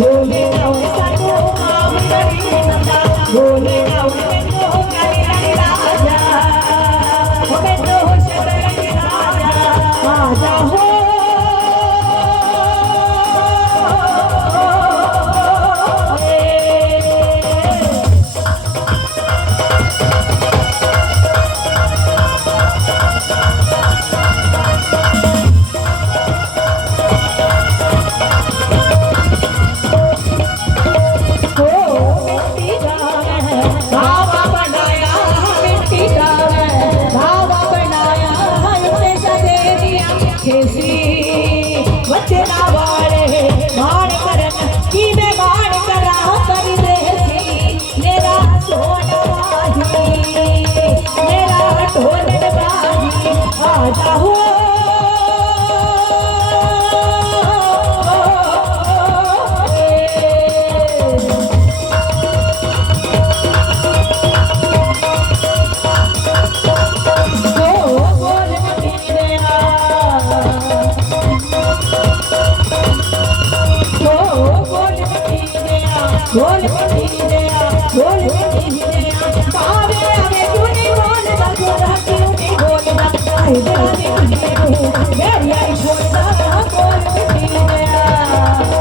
बोले जाओ साधु काम करी नंदा बोले जाओ मैं तो करी राजा मैं तो शरण राजा आजा हो बचना वाले मान करन की मैं मान करा करी देसी मेरा सोना बाजी मेरा ढोलन बाजी आजा हो बोल बोल आवे आवे क्यों नहीं बोलता क्यों नहीं बोलता